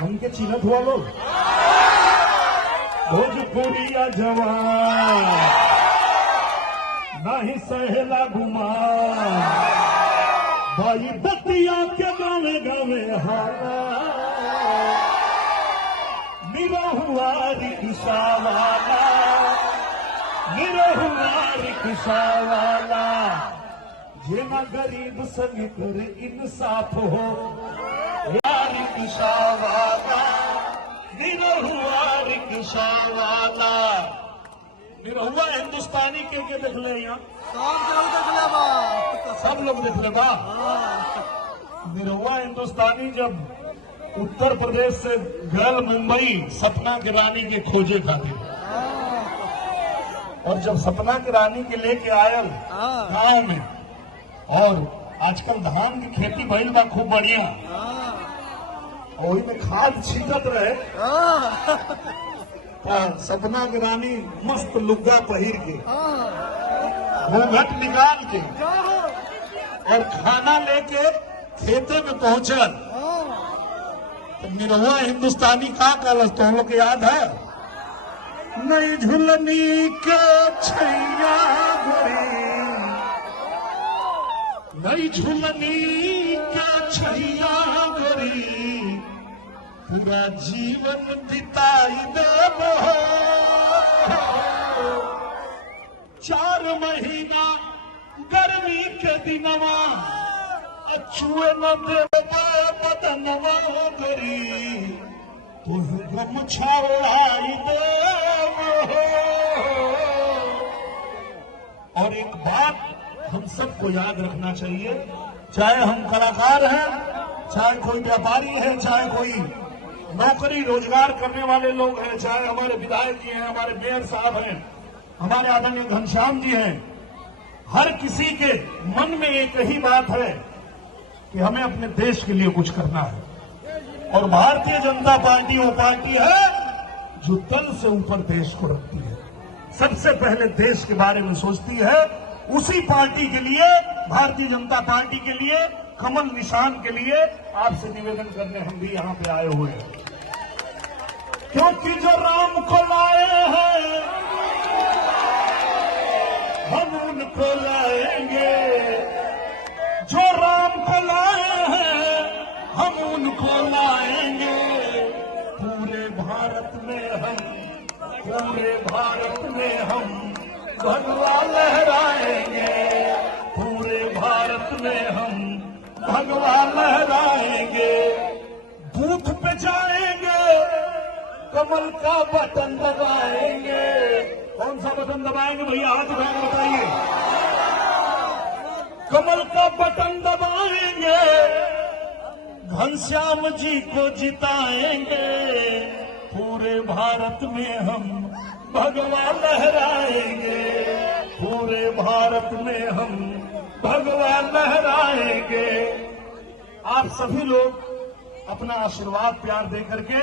हमके चिन्हत हुआ लोग भोजपुरिया जवान नहीं सहेला गुमान भाई बतिया के गावे गावे हारा निरहुआ रिक्शा वाला निरहुआ रिक्शा वाला जेना गरीब संग कर इंसाफ हो रिक्शा वाला निरहुआ रिक्शा वाला निरहुआ हिंदुस्तानी के देख ले यहाँ सब लोग देख ले बा निरहुआ हिंदुस्तानी जब उत्तर प्रदेश से गल मुंबई सपना की रानी के खोजे खातिर और जब सपना की रानी के लेके आयल गांव में और आजकल धान की खेती भइल बा खूब बढ़िया और वही में खाद छींटत रहे सपना की रानी मस्त लुग्गा पहिर के घूंघट निकाल के और खाना लेके खेते में पहुंचल तो निरहुआ हिंदुस्तानी का कहल तो हम लोग को याद है नई झुलनी के छैया गोरी नई झुलनी के छैया गोरी पूरा जीवन बिताई देव 4 महीना गर्मी के दिनवा छुए न देव बदनवा गोरी तुह गमछा उड़ाई देव और एक बात हम सबको याद रखना चाहिए चाहे हम कलाकार हैं चाहे कोई व्यापारी है चाहे कोई नौकरी रोजगार करने वाले लोग हैं चाहे हमारे विधायक जी हैं हमारे मेयर साहब हैं हमारे आदरणीय घनश्याम जी हैं हर किसी के मन में एक ही बात है कि हमें अपने देश के लिए कुछ करना है और भारतीय जनता पार्टी वो पार्टी है जो तल से ऊपर देश को रखती है सबसे पहले देश के बारे में सोचती है उसी पार्टी के लिए भारतीय जनता पार्टी के लिए कमल निशान के लिए आपसे निवेदन करने हम भी यहाँ पे आए हुए हैं क्योंकि जो राम को लाए हैं हम उनको लाएंगे जो राम को लाए हैं हम उनको लाएंगे पूरे भारत में हम भगवा लहराएंगे पूरे भारत में हम भगवा लहराएंगे बूथ पे जाएंगे कमल का बटन दबाएंगे कौन सा बटन दबाएंगे भैया हाथ उठा के बताइए कमल का बटन दबाएंगे घनश्याम जी को जिताएंगे पूरे भारत में हम भगवा लहराएंगे पूरे भारत में हम भगवा लहराएंगे आप सभी लोग अपना आशीर्वाद प्यार दे करके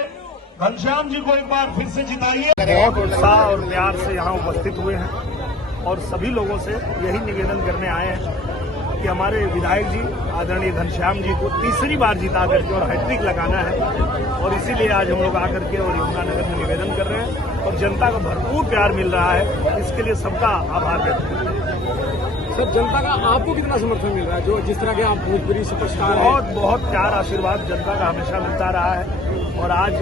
घनश्याम जी को एक बार फिर से जिताइए बहुत उत्साह और प्यार से यहाँ उपस्थित हुए हैं और सभी लोगों से यही निवेदन करने आए हैं कि हमारे विधायक जी आदरणीय घनश्याम जी को तीसरी बार जिता करके और हैट्रिक लगाना है और इसीलिए आज हम लोग आकर के और यमुनानगर में निवेदन कर रहे हैं और जनता का भरपूर प्यार मिल रहा है इसके लिए सबका आभार व्यक्त करते हैं सर जनता का आपको कितना समर्थन मिल रहा है जो जिस तरह के आप भोजपुरी सुपरस्टार बहुत बहुत प्यार आशीर्वाद जनता का हमेशा मिलता रहा है और आज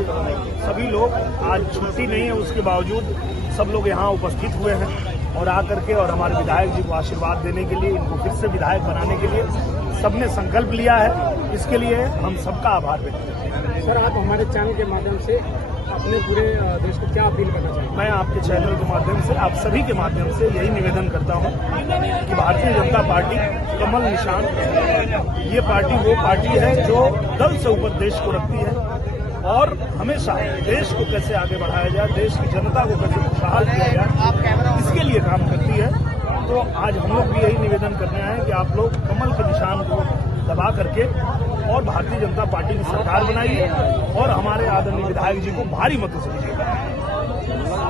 सभी लोग आज छुट्टी नहीं है उसके बावजूद सब लोग यहाँ उपस्थित हुए हैं और आकर के और हमारे विधायक जी को आशीर्वाद देने के लिए इनको फिर से विधायक बनाने के लिए सबने संकल्प लिया है इसके लिए हम सबका आभार व्यक्त करते हैं। सर आप हमारे चैनल के माध्यम से अपने पूरे देश को क्या अपील करना चाहिए? मैं आपके चैनल के माध्यम से आप सभी के माध्यम से यही निवेदन करता हूं कि भारतीय जनता पार्टी कमल निशान ये पार्टी वो पार्टी है जो दल से ऊपर देश को रखती है और हमेशा देश को कैसे आगे बढ़ाया जाए देश की जनता को कैसे खुशहाल किया जाए इसके लिए काम करती है। तो आज हम लोग भी यही निवेदन करने आए कि आप लोग कमल के निशान को दबा करके और भारतीय जनता पार्टी की सरकार बनाइए और हमारे आदरणीय विधायक जी को भारी मतों से विजयी बनाइए।